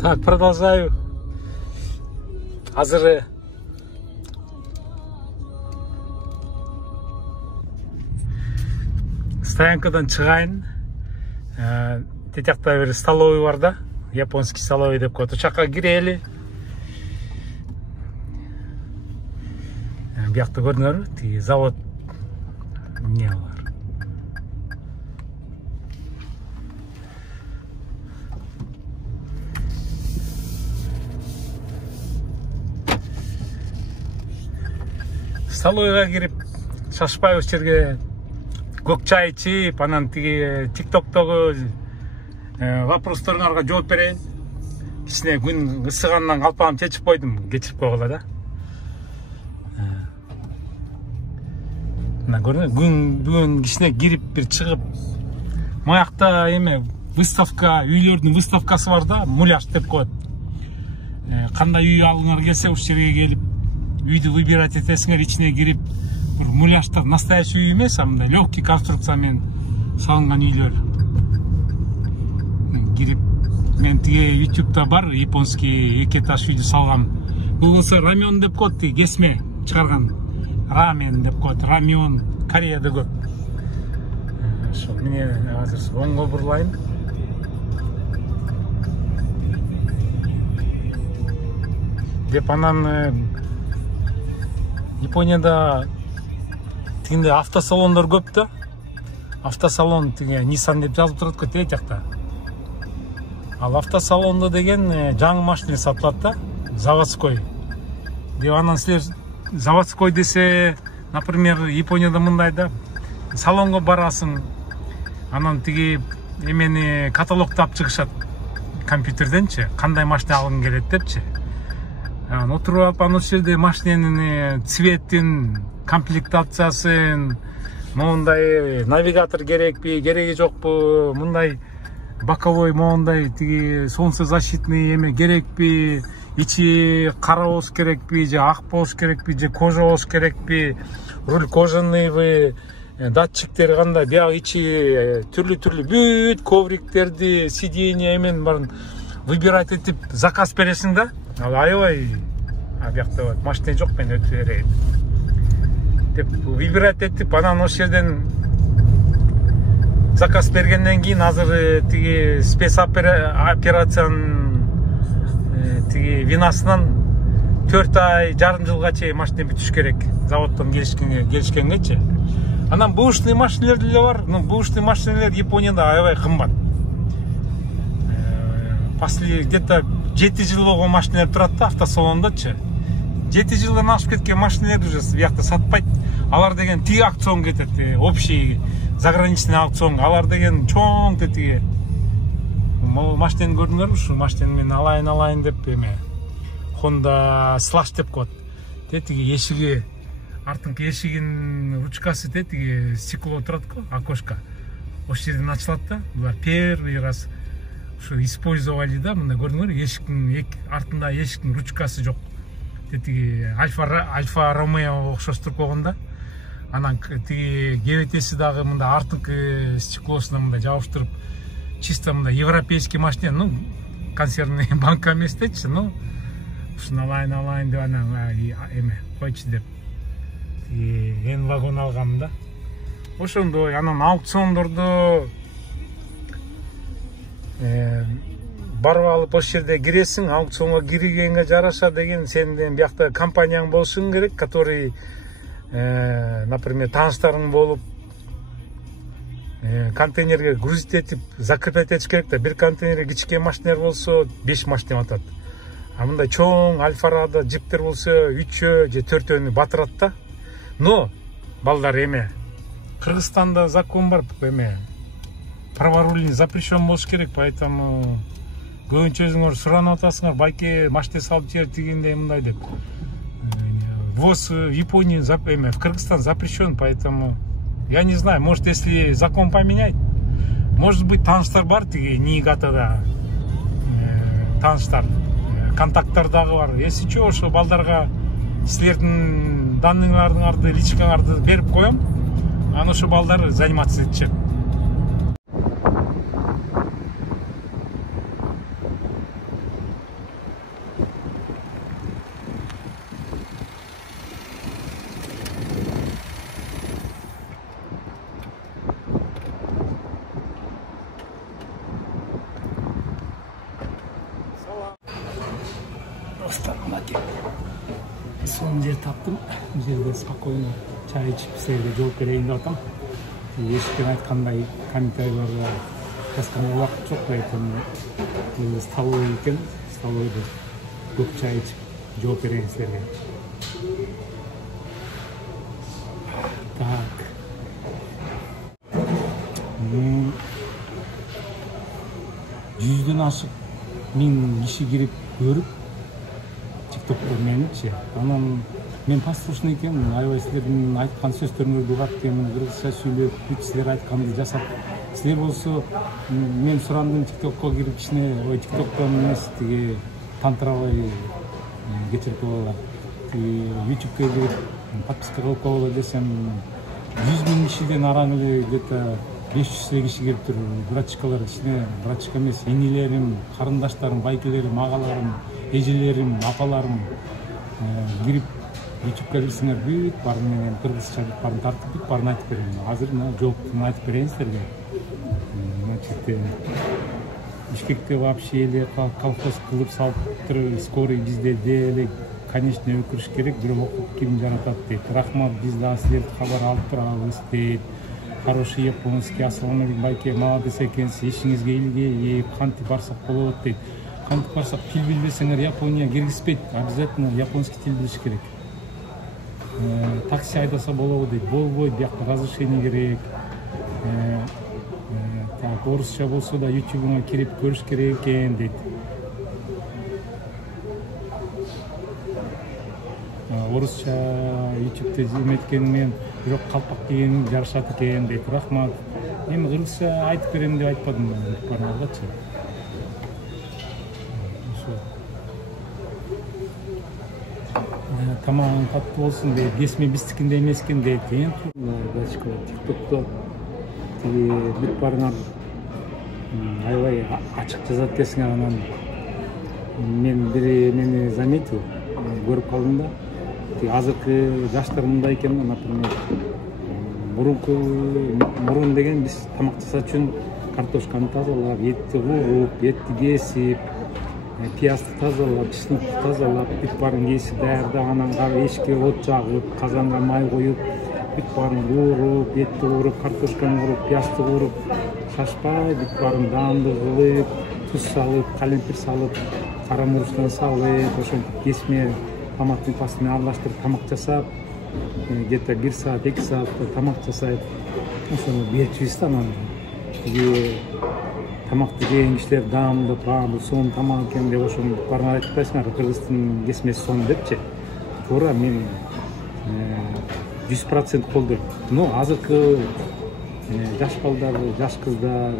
Так, продолжаю. Азыр стоянкадан чыгайын. Тетякта бир столовый бар да, японский столовый деп коет. Учакка кирели. Биякта көрүнөрбү, тиги завод не бар. Столовыйга кирип, шашпай ошол жерге көк чай ичип, анан тиги тиктоктогу вопросторуңарга жооп берейин. Кичине күн ысыгандан калпагым чечип койдум, кечирип койгула да. Мына көрүнөбү, бүгүн кичине кирип бир чыгып, маякта эме выставка, үйлөрдүн выставкасы бар да, муляж деп коет. Кандай үй алгыңар келсе, ушул жерге келип, үйдү выбирать этесиңер, ичине кирип, бир муляжда настоящий үй эмес, мындай легкий конструкция менен салынган үйлөр. Кирип, мен тиги YouTube'да бар, японский эки этаж үйдү салгам. Бул болсо рамен деп коет, тиги кесме чыгарган. Рамен деп коет, рамен Кореяда көп. Ошо мен азыр оңго бурлайын. Деп анан Японияда тигинде автосалондор көп да. Автосалон тиги Nissan деп жазып турат го тээ жакта. Ал автосалондо деген жаңы машина сатылат да, заводской. Деп анан силер заводской десе, например, Японияда мындай да, салонго барасың, анан тиги эмени каталогтап чыгышат компьютерденчи, кандай машина алгың келет депчи. Отуруп алып, ошол жерде машиненин цветин, комплектациясын, моундай навигатор керекпи, кереги жокпу, мындай боковой моундай тиги солнцезащитный эме керекпи, ичи кара болуш керекпи, же ак болуш керекпи, же кожа болуш керекпи, руль кожаныйбы, датчиктери кандай, бияк ичи түрлүү бүт ковриктерди, сиденье эмен барын выбирать этип заказ бересиң да. Ал аябай, биякта машина жок, мен өтүп берейин деп выбирать этип, анан ошол жерден заказ бергенден кийин азыр тиги спецоперациянын тиги винасынан 4 ай, жарым жылга чейин машина бүтүш керек, заводдон келишкенгечи. Анан бушный машинелер деле бар, но бушный машинелер Японияда аябай кымбат. После где-то 7 жыл болгон машинелер турат да автосалондочу. 7 жылдан ашып кеткен машинелер уже биякта сатпайт. Алар деген тиги аукцион кетет, общий заграничный аукцион. Алар деген чоң тетиги. Машинени көрдүңөрбү? Ушу машинени мен алайын деп эме Honda Slash деп коет. Тетиги эшиги, артыңкы эшигинин ручкасы тетиги стекло турат го, окошко. Ошол жерден ачылат да. Булар первый раз ушу использовали да, мында көрдүңөр, эшиктин артында эшиктин ручкасы жок. Тетиги Альфа Ромео окшоштуруп койгон да. Анан тиги кебетеси дагы мында артыңкы стеклосуна мында жабыштырып, чисто мында европейский машина, ну, консервный банка эмес дечи, ну, ушуну алайын деп анан эме койчу деп эн вагон алгам да. Ошондой анан аукциондордо барып алып ошол жерде киресиң, аукционго киргенге жараша деген сендин биякта компанияң болушуң керек, который например тааныштарың болуп контейнерге грузить этип закреплять этиш керек да. Бир контейнерге кичине машинелер болсо 5 машина атат. А мындай чоң Альфарада джиптер болсо 3 же 4 батырат да. Но балдар эме Кыргызстанда закон бар, эме праворульный запрещен болуш керек, поэтому көбүнчө өзүңөр суранып атасыңар, байке машина салып жер дегенде мындай деп. Ввоз в Японию, в Кыргызстан запрещен, поэтому я не знаю, может, если закон поменять, может быть, тааныштар бар тиги Ниигатада, тааныштар, контакттар дагы бар. Если чо, ошо балдарга силердин данныйыңарды, личкаңарды берип коем, анан ошо балдар заниматься этишет. сонун жер таптым. Бул жерде спокойно чай ичип силерге жооп берейин деп атам. Эшиктен айткандай комментарийлерге жазганга убакыт жок экен. Бул столовый экен. Столовыйда көп чай ичип жооп берейин силерге. Так. 100дөн ашык 1000 киши кирип көрүп тиктокто меничи. Анан мен послушный экенмин, аябай силердин айткан сөздөрүңөрдү угат экенмин, кыргызча сүйлөп, бүт силер айтканды жасап. Силер болсо мен сурандым тиктокко кирип кичине, ой тиктоктон эмес, тиги тантрабай кечирип коелар. YouTube'га кирип подписка кылып коелар десем, 100 000 кишиден араң эле где-то 500 киши келиптир. Братчикалар ичине, братчика эмес, инилерим, карындаштарым, байкелерим, агаларым, эжелерим, апаларым кирип YouTube'га кирсеңер бүт баарын менен кыргызча бүт баарын тартып бүт баарын айтып берем. Азыр мына жооптун айтып берейин силерге. Значит, Бишкекте вообще эле колхоз кылып салыптыр. Скорый бизде деле, конечно, өкүрүш керек, бирок окуп ким жаратат дейт. Рахмат, биз да силерди кабар алып турабыз дейт. Хороший японский, ассаламу алейкум байке, молодец экенсиз, ишиңизге илгей, кантип барсак болот дейт. Кантип барсак, тил билбесеңер Япония киргизбейт, обязательно японский тил билиш керек. Такси айдаса болобу дейт, болбойт, биякта разрешение керек. Так, орусча болсо да YouTube'уңа кирип көрүш керек экен дейт. Орусча YouTube'те эметкенмен, бирок калпак кийгениң жарашат экен дейт. Рахмат. Эми кыргызча айтып берем деп айтпадым бармагачы. Тамагың таттуу болсун дейт. Кесме биздикинде эмес экен дейт. TikTok'то тиги бүт барыңар аябай ачык жазат экенсиңер. Анан мен бир эмени заметил, көрүп калдым да. Азыркы жаштар мындай экен, например, мурун деген биз тамак жасаш үчүн картошканы тазалап, этти кууруп, этти кесип, пиязды тазалап, чеснокты тазалап, бүт баарын кесип даярдап, анан эшикке от жагып, казанга май коюп, бүт баарын кууруп, этти кууруп, картошканы кууруп, пиязды кууруп, шашпай бүт баарын даамдуу кылып, туз салып, калемпир салып, кара мурчтан салып, ошентип кесме томаттын пастасына аралаштырып тамак жасап, где-то 1 саат, 2 саат тамак жасайт. Ошону берчүбүз да, анан тиги тамакты жеген кишилер даамдап, бул сонун тамак экен деп ошону баарын айтып атпайсыңарбы, кыргыздын кесмеси сонун депчи. Туура, мен 100% колдойм. Но азыркы жаш балдар, жаш кыздар,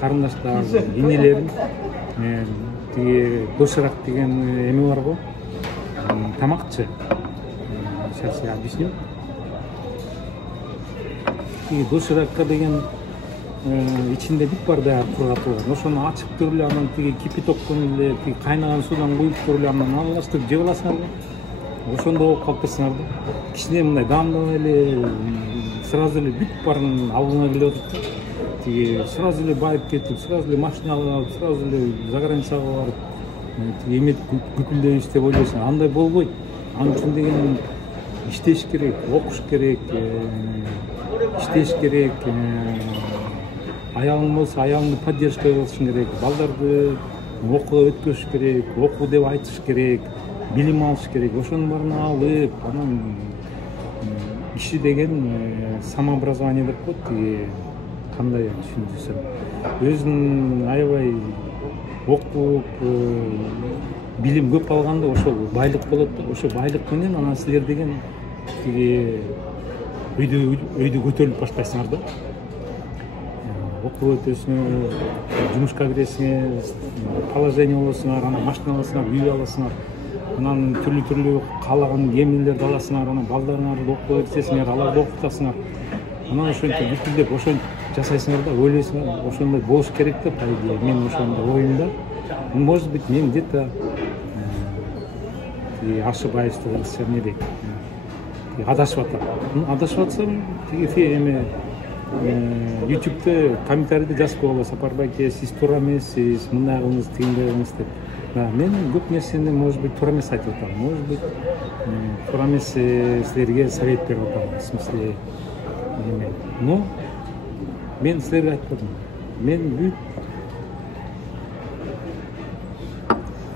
карындаштар, инелерим тиги доширак деген эме бар го. Тамакчы. Сейчас я объясню. И доширакка деген ичинде бүт бар да кургатылган. Ошону ачып туруп эле анан тиги кипятоктон эле тиги кайнаган суудан куюп туруп эле анан аралаштырып жеп аласыңар. Ошондо болуп калып турсуңар да. Кичине мындай даамдуу эле сразу эле бүт баарын алгыңа келип атат да. Тиги сразу эле байып кетип, сразу эле машина алып, сразу эле заграницага барып, эметип күпүлдөйүш деп ойлойсуң. Андай болбойт. Ал үчүн деген иштеш керек, окуш керек, иштеш керек. Аялың болсо, аялыңды поддержка кылышың керек. Балдарды окууга өткөзүш керек, окуу деп айтыш керек, билим алыш керек. Ошонун баарын алып, анан иши деген самообразование деп коет. Тиги кандай түшүндүрсөм, өзүнүн аябай окуп, билим көп алганда ошол байлык болот да. Ошо байлык менен анан силер деген тиги өйдө көтөрүлүп баштайсыңар да. Окуп өтөсүңөр, жумушка киресиңер, положение болосуңар, анан машина аласыңар, үй аласыңар. Анан түрлүү каалаган эмнелерди аласыңар, анан балдарыңарды окууга киргизесиңер, аларды окутасыңар. Анан ошентип бүткүлдөп ошентип жасайсыңар да, ойлойсуңар, ошондой болуш керек деп, мен ошондой оюмда. Может быть, мен где-то ошибаюсь, эмне дейт, адашып атам. Адашып атсам, тиги эме YouTube'те комментарийде жазып койгула, Сапар байке, сиз туура эмессиз, мындай кылыңыз, тигиндей кылыңыз деп. Да, мен көп нерсени, может быть, туура эмес айтып атам. Может быть, туура эмес силерге совет берип атам. В смысле, но мен силерге айтпадым. Мен бүт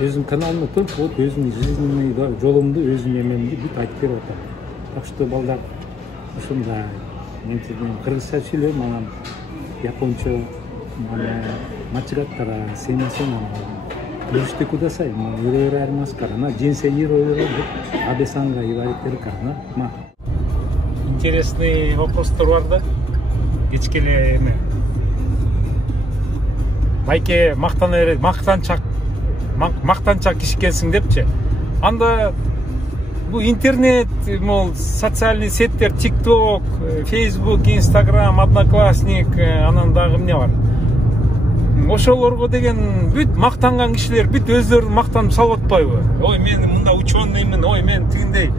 өзүм каналымда только вот өзүмдүн жизненный жолумду, өзүмдүн эмемди бүт айтып берип атам. Так что балдар ушундай. Мен кыргызча сүйлөйм, анан японча, мачигаттара, сенасена, плюшти кудасай, юрера армаскара, на джинсе юрера, абесанга иваритер карна, ма. Интересный вопростор бар да. Кечкеле эме. Байке мактанчак киши экенсиң депчи. Анда bu интернет, мол, социальный сеттер, TikTok, Facebook, Instagram, Одноклассник, анан дагы эмне бар. Ошолорго деген бүт мактанган кишилер бүт өздөрүн мактанып салып атпайбы? Ой, мен мында ученыймын, ой, мен тигиндей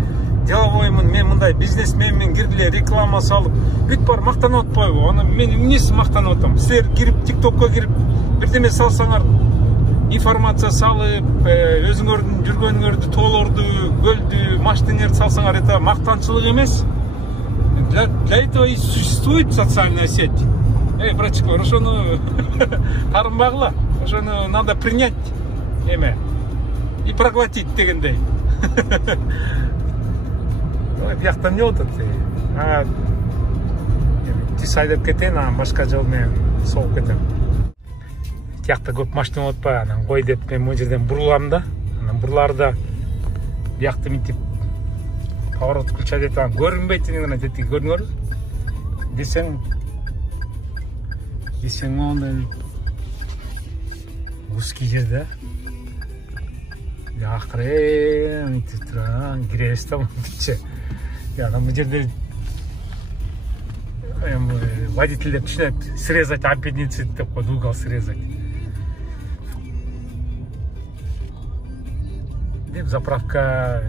деловоймун, мен мындай бизнесменмин, киргиле реклама салып, бүт бар мактанып атпайбы? Аны мен эмнеси мактанып атам? Силер кирип TikTokко кирип бирдеме салсаңар, информация салып, өзүңөрдүн жүргөнүңөрдү, тоолорду, көлдү, машинеңерди салсаңар, это мактанчылык эмес. Для этого и существует социальная сеть. Братчиклар, ошону карынбагыла, ошону надо принять эме и проглотить дегендей. Бияктан эмне болуп атат? Тиз айдап кетейин, анан башка жол менен согуп кетем. Тиякта көп машина болуп атпайбы, анан кой деп мен могу жерден бурулам да, анан буруларда биякты мынтип поворот включать этип анан көрүнбөйт дегенде тетиги көрдүңөрбү? Десең ондай узкий жерде акырын мынтип туруп киребиз да мынтипчи. Анан бул жерде водительдер түшүнөт, срезать аппендицит деп коет, угол срезать деп. Заправка,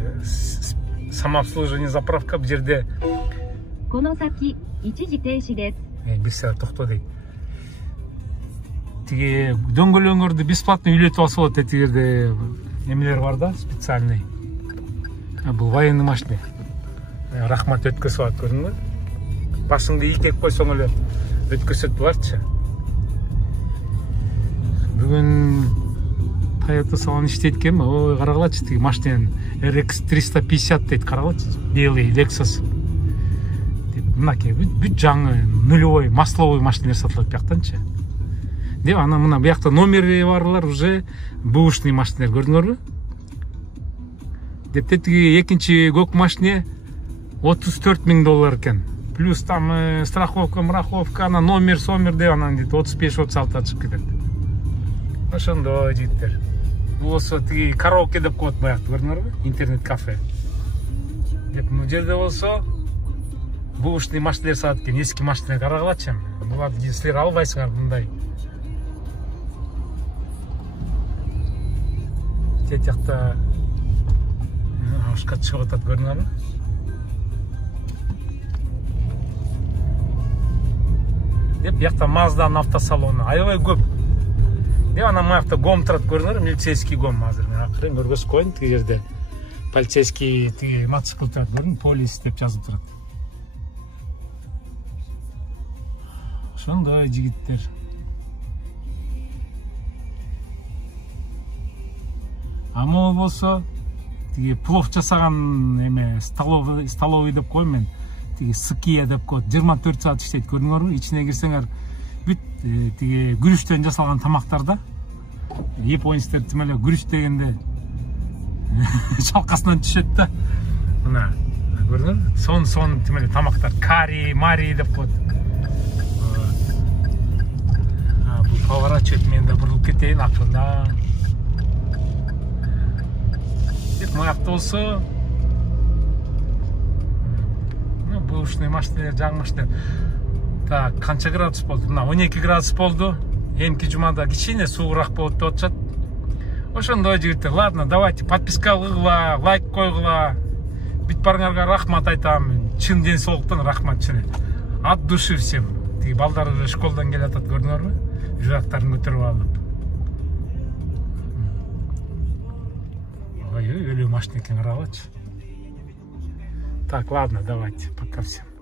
самообслуживание заправка бул жерде. Коносаки ичижи тейши десу. Бир саат токто дейт. Тиги дөңгөлөңөрдү бесплатно үйлөтүп алса болот, тигерде эмелер бар да, специальный. Бул военный машина. Рахмат өткөзүп алат, көрдүңбү? Башыңды ийкеп койсоң эле өткөзөт буларчы. Бүгүн Toyota салон иштейт экен, ой, карагылачы, тиги машинанын RX 350 дейт, карагылачы, белый Lexus. Мынакей бүт жаңы нулевой, масловой машиналар сатылат бияктанчы. Деп ана мына биякта номери барлар уже бушный машиналар, көрдүңөрбү? Деп тиги экинчи көк машина $34,000 экен. Плюс там страховка, ана номер деп анан 35-36 чыгып кетет. Ошондой жигиттер. Бул болсо тиги караоке деп коет баягы, көрдүңөрбү? Интернет кафе. Деп бул жерде болсо бушный машиналар сатат экен, эски машина карагылачы. Буларды силер албайсыңар мындай. Тетякта ашка чыгып атат, көрдүңөрбү? Деп биякта Mazda автосалону аябай көп. Деп анан мыякта гом турат, көрдүңөрбү? Милицейский гом азыр. Мен акырын көргөзүп коеюн, тиги жерде полицейский тиги мотоцикл турат, көрдүңбү? Полис деп жазып турат. Ошондой жигиттер. Ама болсо тиги плов жасаган эме столовый деп коем мен. Тиги сыкия деп коет, 24 саат иштейт, көрдүңөрбү? Ичине кирсеңер бүт тиги күрүчтөн жасалган тамактар да. Японецтер тим эле күрүч дегенде шалкасынан түшөт да. Мына көрдүңөрбү? Сон тим эле тамактар, кари, мари деп коет. Бул поворачивать мен да бурулуп кетейин акырында. Деп мыякта болсо бушный машиналар, жаңы машиналар. Так, канча градус болду? Мына 12 градус болду. Эмки жумада кичине суугураак болот деп атышат. Ошондой жигиттер. Ладно, давайте подписка кылгыла, лайк койгула. Бүт барыңарга рахмат айтам. Чын ден соолуктан рахмат чын. От души всем. Тиги балдар школдан келе атат, көрдүңөрбү? Журактарын көтөрүп алып. өлүү машина экенин карагылачы. Так, ладно, давайте, пока всем.